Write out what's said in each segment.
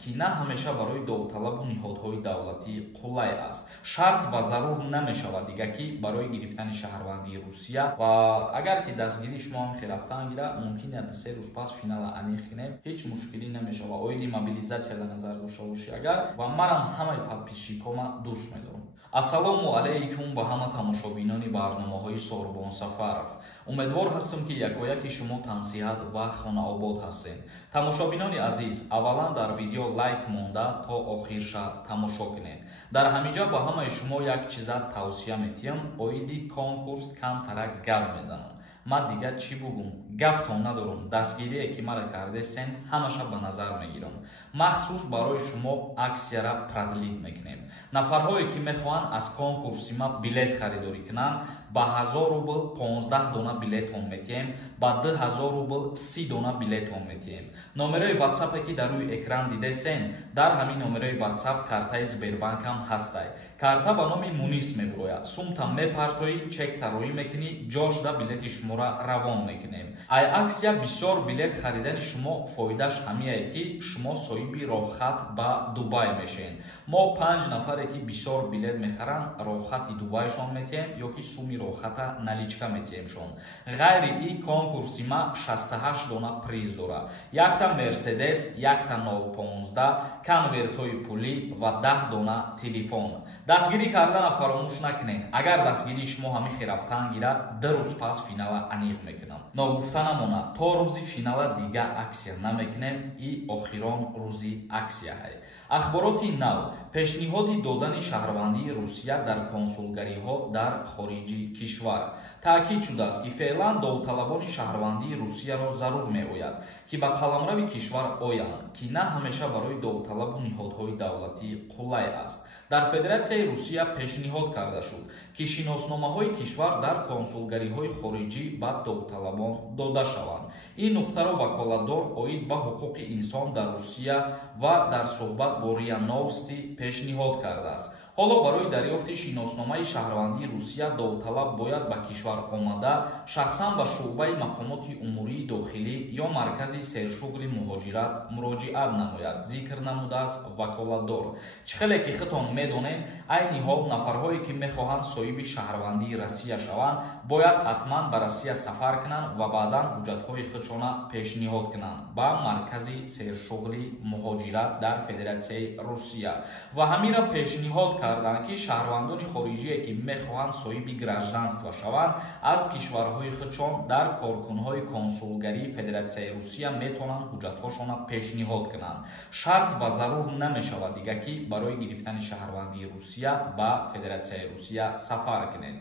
ки на ҳамеша барои довталабу ниҳодҳои давлатӣ қулай аст. Шарт ва зарур намешавад дига ки барои гирифтани шаҳрвандии Русия ва агар ки дастгирии шумо ҳам хирафтан гира мумкин аст 3 рӯз пас финала аниқ кинем, ҳеҷ мушкилӣ намешава. Оиди мобилизатсия дар назар дошта бошӣ агар ва манам ҳамаи подписчикома дӯст медорам. Ассалому алайкум ба ҳама тамошобинони барномаҳои Сорбон Сафаров. Умедвор ҳастам ки якояки шумо тансиҳат ва хонаобод ҳастед. Тамошобинони азиз, аввалан дар видео лайк монда то охирша тамошо кунед. Дар ҳамиҷа ба ҳамаи шумо як чиза тавсия метиҳам, оиди конкурс камтарак гап мезанам. Ман дига чӣ бугум? Гаптон надорам. Дастгирие ки мара кардесен ҳамаша ба назар мегирам. махсус барои шумо аксияра продлит мекунем. Нафарҳое ки мехоҳанд аз конкурси ма билет харидорӣ кунанд, ба 1000 рубл 15 дона билетон метиҳем, ба 2000 рубл 30 дона билетон метиҳем. Номерои WhatsApp ки дар рӯи экран дидесен, дар ҳамин номерои WhatsApp картаи Сбербанкам ҳастай. Карта ба номи Мунис мебирояд. Сумта мепартоӣ, чек тарроӣ мекунӣ, ҷошда билети шуморо равон мекунем. Ай аксия бисёр билет харидани шумо фоидаш ҳамияе ки шумо соҳиби роҳхат ба Дубай мешавед. Мо 5 нафаре ки бисёр билет мехаранд, роҳхати Дубайшон метиҳем ё ки суми роҳхата наличка метиҳемшон. Ғайри и конкурси ма 68 дона приз дорад. Якта Мерседес, якта 015, конвертҳои пулӣ ва 10 дона телефон. Дастгирӣ кардана фаромӯш накунед. Агар дастгирии шумо ҳамин хирафтан гирад, 2 рӯз пас финала аниқ мекунам. Ногуфта намонад, то рӯзи финала дига аксия намекунем, и охирон рӯзи аксия ҳай. Ахбороти нав. Пешниҳоди додани шаҳрвандии Русия дар консулгариҳо дар хориҷи кишвар. Таъкид шудааст ки феълан довталабони шаҳрвандии Русияро зарур меояд ки ба қаламрави кишвар оянд, ки на ҳамеша барои довталабу ниҳодҳои давлатӣ қулай аст. Дар Федератсияи Русия пешниҳод карда шуд ки шиносномаҳои кишвар дар консулгариҳои хориҷӣ ба довталабон дода шаванд. Ин нуқтаро ваколатдор оид ба ҳуқуқи инсон дар Русия ва дар суҳбат бо РИА Новости пешниҳод кардааст. ҳоло барои дарёфти шиносномаи шаҳрвандии Русия довталаб бояд ба кишвар омада шахсан ба шуъбаи мақомоти умурии дохилӣ ё маркази сершуғли муҳоҷират муроҷиат намояд, зикр намудааст ваколатдор. Чӣ хеле ки худтон медонед, айни ҳол нафарҳое ки мехоҳанд соҳиби шаҳрвандии Россия шаванд, бояд ҳатман ба Россия сафар кунанд ва баъдан ҳуҷҷатҳои худшона пешниҳод кунанд ба маркази сершуғли муҳоҷират дар Федератсияи Русия ва ҳаминро пешниҳод карданд ки шаҳрвандони хориҷие ки мехоҳанд соҳиби гражданства шаванд, аз кишварҳои худшон дар коркунҳои консулгарии Федератсияи Русия метавонанд ҳуҷҷатҳошона пешниҳод кунанд. Шарт ва зарур намешавад дига ки барои гирифтани шаҳрвандии Русия ба Федератсияи Русия сафар кунед.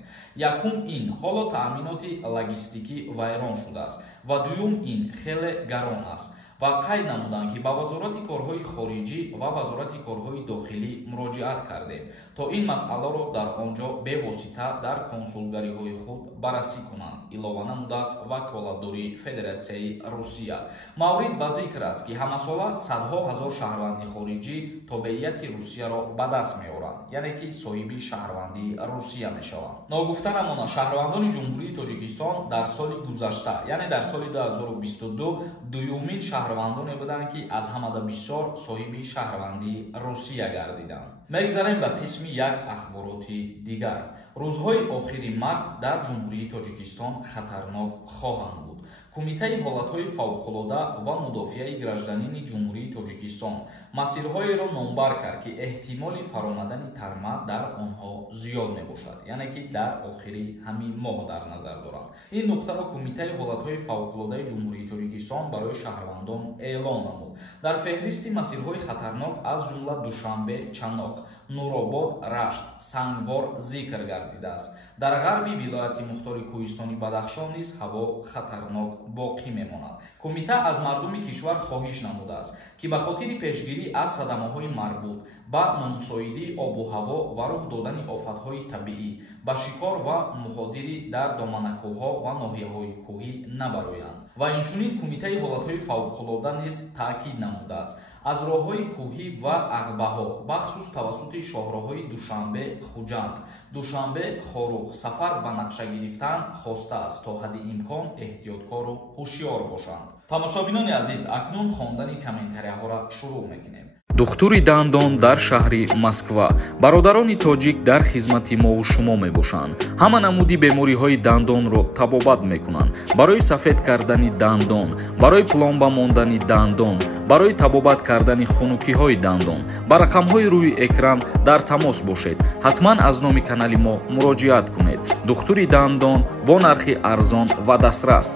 Якум ин, ҳоло таъминоти логистикӣ вайрон шудааст ва дуюм ин, хеле гарон аст. ва қайд намуданд ки ба вазорати корҳои хориҷӣ ва вазорати корҳои дохилӣ муроҷиат кардем, то ин масъаларо дар онҷо бевосита дар консулгариҳои худ баррасӣ кунанд, илова намудааст ваколатдори Федератсияи Русия. Маврид ба зикр аст ки ҳамасола садҳо ҳазор шаҳрванди хориҷӣ тобеияти Русияро ба даст меоранд, яъне ки соҳиби шаҳрвандии Русия мешаванд. Ногуфта намонад, шаҳрвандони ҷумҳурии Тоҷикистон дар соли гузашта, яъне дар соли 2022 дуюмин шаҳрвандоне буданд ки аз ҳамада бисёр соҳиби шаҳрвандии Русия гардиданд. Мегзарем ба қисми як ахбороти дигар. Рӯзҳои охири март дар ҷумҳурии Тоҷикистон хатарнок хоҳанд буд. Кумитаи ҳолатҳои фавқулода ва мудофиаи гражданини ҷумҳурии Тоҷикистон масирҳоеро номбар кард ки эҳтимоли фаромадани тарма дар онҳо зиёд мебошад, яъне ки дар охири ҳамин моҳ дар назар дорам. Ин нуқтаро Кумитаи ҳолатҳои фавқулодаи ҷумҳурии Тоҷикистон барои шаҳрвандон эълон намуд. Дар феҳристи масирҳои хатарнок аз ҷумла Душанбе, Чанок, Нуробод, Рашт, Сангвор зикр гардидааст. Дар ғарби вилояти мухтори Кӯҳистони Бадахшон низ ҳаво хатарнок боқӣ мемонад. Кумита аз мардуми кишвар хоҳиш намудааст ки ба хотири пешгирӣ аз садамаҳои марбут ба номусоидии обу ҳаво ва рух додани офатҳои табиӣ ба шикор ва муҳодирӣ дар доманакӯҳҳо ва ноҳияҳои кӯҳӣ набароянд. Ва инчунин Кумитаи ҳолатҳои фавқулода низ таъкид намудааст аз роҳҳои кӯҳӣ ва ағбаҳо бахусус тавассути шоҳроҳҳои Душанбе, Хуҷанд, Душанбе, Хорух сафар ба нақша гирифтан хостааст, то ҳадди имкон эҳтиёткору ҳушёр бошанд. Тамошобинони азиз, акнун хондани комментарияҳоро шурӯъ мекунем. духтури дандон дар шаҳри Москва. Бародарони тоҷик дар хизмати мову шумо мебошанд. Ҳама намуди бемориҳои дандонро табобат мекунанд. Барои сафед кардани дандон, барои пломба мондани дандон, барои табобат кардани хунукиҳои дандон, ба рақамҳои рӯи экран дар тамос бошед. ҳатман аз номи канали мо муроҷиат кунед. духтури дандон бо нархи арзон ва дастрас.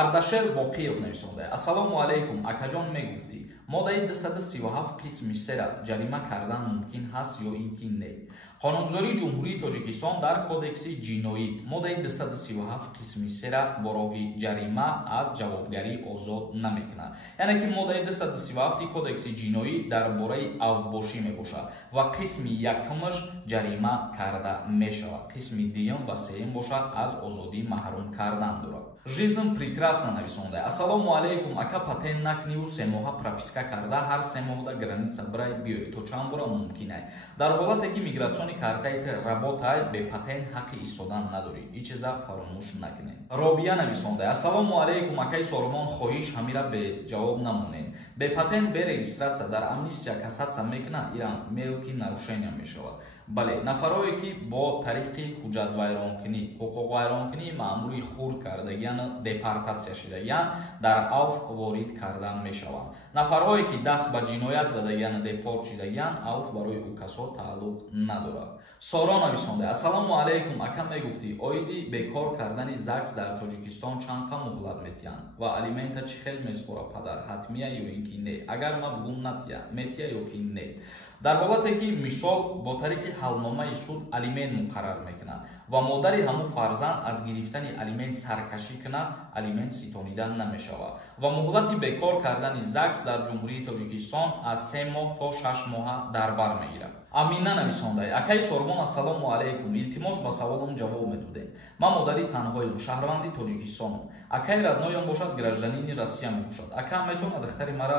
Ардашер Боқиев нависонда: ассалому алайкум, акаҷон мегуфтӣ моддаи 237 қисми сера ҷарима кардан мумкин ҳаст ё ин ки не? Қонунгузории Ҷумҳурии Тоҷикистон дар кодекси ҷиноӣ моддаи 237 қисми сера бо роҳи ҷарима аз ҷавобгарӣ озод намекунад. Яъне ки моддаи 237 кодекси ҷиноӣ дар бораи авбошӣ мебошад ва қисми якумаш ҷарима карда мешавад. Қисми дуюм ва сеюм бошад аз озодӣ маҳрум кардан дорад. Жизнь прекрасно нависонда: ассалому алайкум, ака патент накуниву 3 моҳа прописка карда ҳар 3 моҳ да граница брай биёй, то чанд бора мумкин аст? Дар ҳолате ки мигратсиони картаи работай бе патент ҳаққи истодан надорӣ. ин чиза фаромӯш накунед. Робия нависонда: ассалому алайкум, акаи Солимон, хоҳиш ҳамира бе ҷавоб намонед. Бе патент бе регистратсия дар амнистия кассатсия мекунад, ира мелки нарушения мешавад. бале, нафарое ки бо тариқи ҳуҷҷатвайронкунӣ, ҳуқуқвайронкунӣ маъмури хурд кардагиян, депортатсия шудагиян дар авф ворид кардан мешаванд. Нафарое ки даст ба ҷиноят задагиян, депорт шудагиян, авф барои ӯ касо тааллуқ надорад. Соро нависонда: ассалому алайкум, ака мегуфтӣ оиди бекор кардани ЗАГС дар Тоҷикистон чанд қа муҳлат метиҳанд ва алимента чӣ хел меспора падар, ҳатмия ё ин ки не? Агар ма бугум натия, метия ё ки не? дар ҳолате ки мисол бо тариқи ҳалномаи суд алимент муқаррар мекунад ва модари ҳамун фарзанд аз гирифтани алимент саркашӣ кунад, алимент ситонида намешавад ва муҳлати бекор кардани ЗАГС дар Ҷумҳурии Тоҷикистон аз 3 моҳ то 6 моҳа дар бар мегирад. Амина нависондай: акаи Сормон, ассалому алайкум, илтимос ба саволам ҷавоб медодем. Ман модари танҳоям, шаҳрванди Тоҷикистонам. Акаи радноям бошад гражданини Россия мебошад. Ака метавонад духтари мара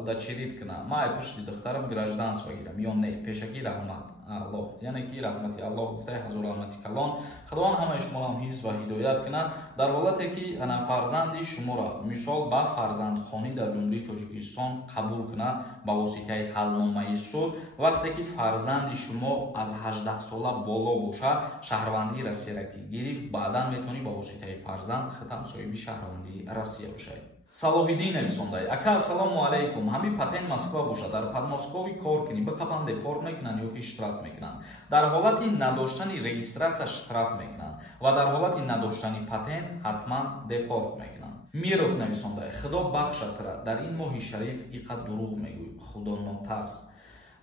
удачерит кунад? Ман ай пушти духтарам гражданство гирам ё не? Пешакӣ раҳмат Аллоҳ, яъне ки раҳмати Аллоҳ гуфтаи ҳазор раҳмати калон. Худованд ҳамаи шуморо ҳифз ва ҳидоят кунад. дар ҳолате ки фарзанди шуморо мисол ба фарзандхонӣ дар Ҷумҳурии Тоҷикистон қабул кунад ба воситаи ҳалномаи суд, вақте ки фарзанди шумо аз 18 сола боло бошад, шаҳрвандии Россияро ки гирифт, баъдан метавонӣ ба воситаи фарзанд хатам соҳиби шаҳрвандии Россия бошад. Салоҳиддин нависондай: ака ассалому алайкум, ҳамин патент Москва бошад, дар подмоскови кор кунӣ, биқапан депорт мекунанд ё ки штраф мекунанд? дар ҳолати надоштани регистратсия штраф мекунанд ва дар ҳолати надоштани патент ҳатман депорт мекунанд. Миров нависондай: худо бахшатра, дар ин моҳи шариф иқад дурӯғ мегӯй, худо нотарс.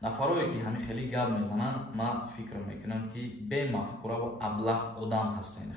нафарое ки ҳамин хеле гап мезананд, ман фикр мекунам ки бемафкура ва аблаҳ одам ҳастен.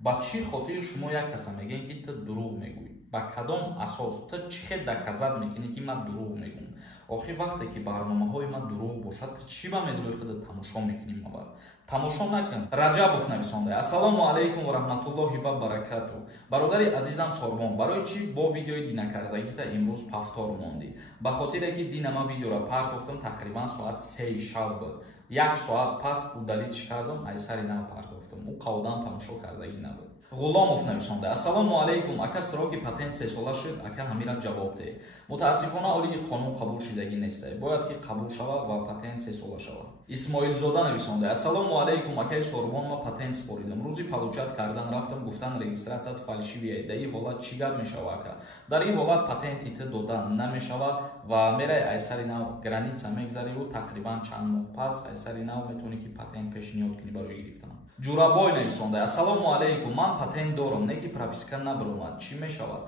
ба чӣ хотир шумо як каса мегӯед ки ту дурӯғ мегӯӣ? ба кадом асос ту чӣ хел доказат мекунӣ ки ман дурӯғ мегӯям? охир вақте ки барномаҳои ман дурӯғ бошад, ту чӣ ба медрӯи худат тамошо мекунӣ? мабар тамошо накун. Раҷабов нависондай: ассалому алайкум ва раҳматуллоҳи ва баракату. бародари азизам Сормон, барои чӣ бо видеои динакардагита имрӯз пафтор мондӣ? ба хотире ки динама видеоро партофтам тақрибан соат 3 шаб буд. 1 соат пас удалитш кардам, айсари нав партофтам. ӯ қавдан тамошо кардагӣ набуд. ғуломов нависонда: ассалому алайкум, ака сроки патент 3 сола шуд, ака ҳамира ҷавоб деҳ. мутаассифона олии қонун қабул шудагӣ нестай, бояд ки қабул шавад ва патент 3 сола шавад. исмоилзода нависонда: ассалому алайкум, акаи Сорбон, ма патент споридам. рӯзи палучат кардан рафтам, гуфтан регистратсият фалшивия. дар ин ҳолат чӣ гап мешавад ака? дар ин ҳолат патенти ту дода намешавад ва мерай айсари нав граница мегзариву тақрибан чанд моҳ пас айсари нав метавонӣ ки патент пешниҳод кунӣ барои гирифтан. ҷурабой нависонда: ассалому алайкум, ман патент дорам, не ки прописка набиромад. чӣ мешавад?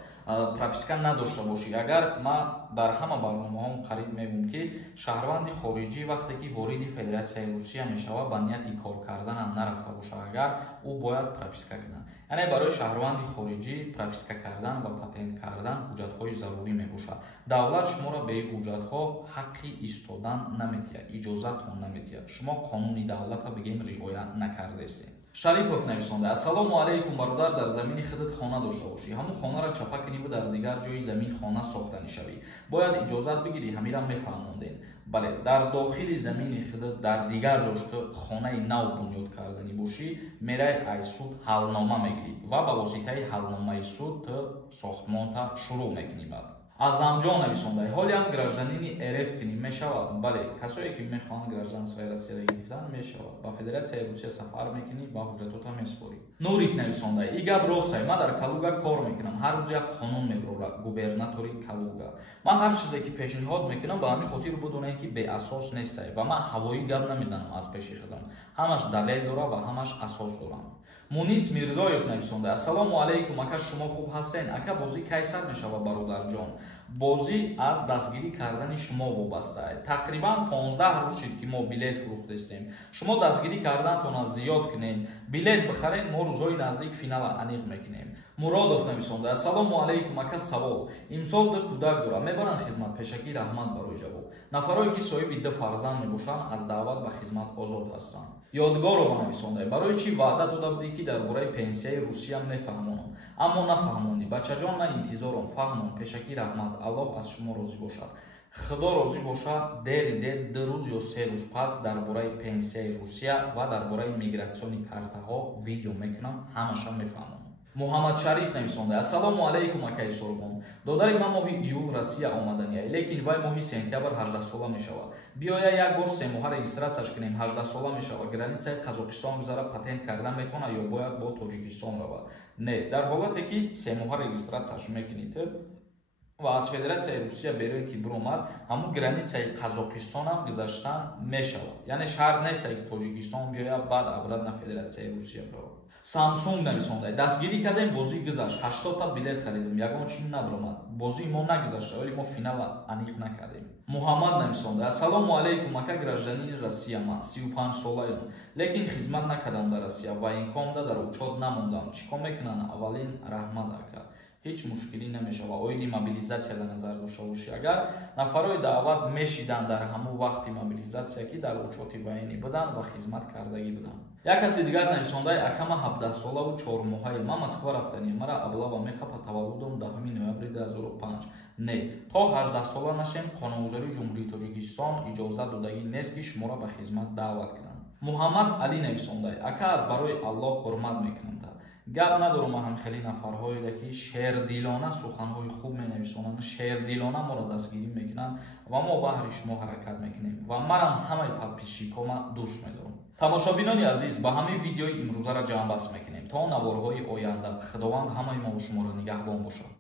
прописка надошта бошӣ. агар ман дар ҳама барномаҳом қариб мегӯям ки шаҳрванди хориҷӣ вақте ки вориди Федератсияи Русия мешавад, ба нияти кор карданам нарафта бошад, агар ӯ бояд прописка кунад. яъне барои шаҳрванди хориҷӣ прописка кардан ва патент кардан ҳуҷҷатҳои зарурӣ мебошад. давлат шуморо бе ин ҳуҷҷатҳо ҳаққи истодан наметиҳад, иҷозатҳо наметиҳад. шумо қонуни давлата бигем риоя накардастед. Шарипов нависонда: ассалому алайкум, бародар, дар замини худат хона дошта бошӣ. ҳамун хонаро чапа кунӣ ва дар дигар ҷои замин хона сохта мешавӣ. бояд иҷозат бигирӣ, ҳамира мефаҳмондем. бале, дар дохили замини худат дар дигар ҷош ту хонаи нав бунёд карданӣ бошӣ, мерай аз суд ҳалнома мегирӣ ва ба воситаи ҳалномаи суд ту сохтмонта шурӯъ мекунӣ. баъд Аз анҷо нависонда ҳолиам гражданини РФ кунӣ мешавад. Бале, касое ки мехоҳанд гражданствои Россияро гирифтан мешавад. Ба Федератсияи Русия сафар мекунӣ, ба ҳуҷҷатота меспорӣ. Нурик нависонда и гап ростае. Ман дар Калуга кор мекунам. Ҳар рӯз як қонун мебурад губернатори Калуга. Ман ҳар чизе ки пешниҳод мекунам ба ҳамин хотир будонем ки беасос нестае ва ман ҳавоӣ гап намезанам аз пеши худам. Ҳамаш далел дора ва ҳамаш асос дорам. Мунис Мирзоев нависонда ассалому алайкум ака шумо хуб ҳастен? Ака бозӣ кай сар мешавад бародарҷон? Бозӣ аз дастгирӣ кардани шумо вобаста аст. Тақрибан 15 рӯз шуд ки мо билет фурӯхтестем. Шумо дастгирӣ кардантона зиёд кунед, билет бихаред, мо рӯзҳои наздик финала аниқ мекунем. Муродов нависонда ассалому алайкум ака савол. Имсол ду кӯдак дора мебаранд хизмат, пешакӣ раҳмат барои ҷавоб. Нафарое ки соҳиби ду фарзанд мебошанд аз даъват ба хизмат озод ҳастанд. Ёдгорова нависонда барои чӣ ваъда дода будӣ ки дар бораи пенсияи Русия мефаҳмонам, аммо нафаҳмонӣ. Бачаҷон ман интизорам, фаҳмон, пешакӣ раҳмат. Аллоҳ аз шумо розӣ бошад. Худо розӣ бошад, дери дер 2 рӯз ё 3 рӯз пас дар бораи пенсияи Русия ва дар бораи мигратсиони картаҳо видео мекунам, ҳамаша мефаҳмонам. Муҳаммад Шариф нависонда ассалому алайкум акаи Сурбон. Додари ман моҳи июл Россия омаданияй, лекин вай моҳи сентябр 18 сола мешавад. Биёя як бор 3 моҳа регистратсияш кунем, 18 сола мешавад. Границаи Қазоқистон гузара патент карда метавонад ё бояд бо Тоҷикистон равад? Не, дар ҳолате ки 3 моҳа регистратсияш мекунед ва аз Федератсияи Русия берун ки биромад, ҳамун границаи Қазоқистон ҳам гузаштан мешавад. Яъне шарт нест ки Тоҷикистон биёяд баъд обратно Федератсияи Русия равад. Samsung нависонда дастгирӣ кардем, бозӣ гузашт, 80 та билет харидем, ягон чӣ набиромад. Бозии мо нагузашта, вале мо финала аниқ накардем. Муҳаммад нависонда ассалому алайкум ака гражданини Россия ман 35 солаям, лекин хизмат накардам дар Россия ва инкомда дар учёт намондам. Чӣ кор мекунанд? Аввалин раҳмат ака. Ҳеҷ мушкилӣ намешава. Оиди мобилизатсия дар назар дошта бошӣ. Агар нафарои даъват мешиданд дар ҳамун вақти мобилизатсия ки дар учёти военӣ буданд ва хизмат кардагӣ буданд. Як каси дигар нависонда акама 17 солаву 4 моҳаи ман Москва рафтанӣ. Мара аблава меқапа таваллудам 10 ноябри 2005. Не, то 18 сола нашем қонунгузории ҷумҳурии Тоҷикистон иҷозат додагӣ нест ки шуморо ба хизмат даъват кунанд. Муҳаммад Али нависонда ака аз барои Аллоҳ ҳурмат мекунам. Гап надорам ҳам хеле нафарҳое ки шердилона суханҳои хуб менависонанд, шердилона моро дастгирӣ мекунанд ва мо баҳри шумо ҳаракат мекунем ва манам ҳамаи подписчикома дӯст медорам. Тамошобинони азиз, ба ҳамин видеои имрӯзара ҷамъбаст мекунем. То наворҳои оянда, Худованд ҳамаи мо шуморо нигаҳбон бошад.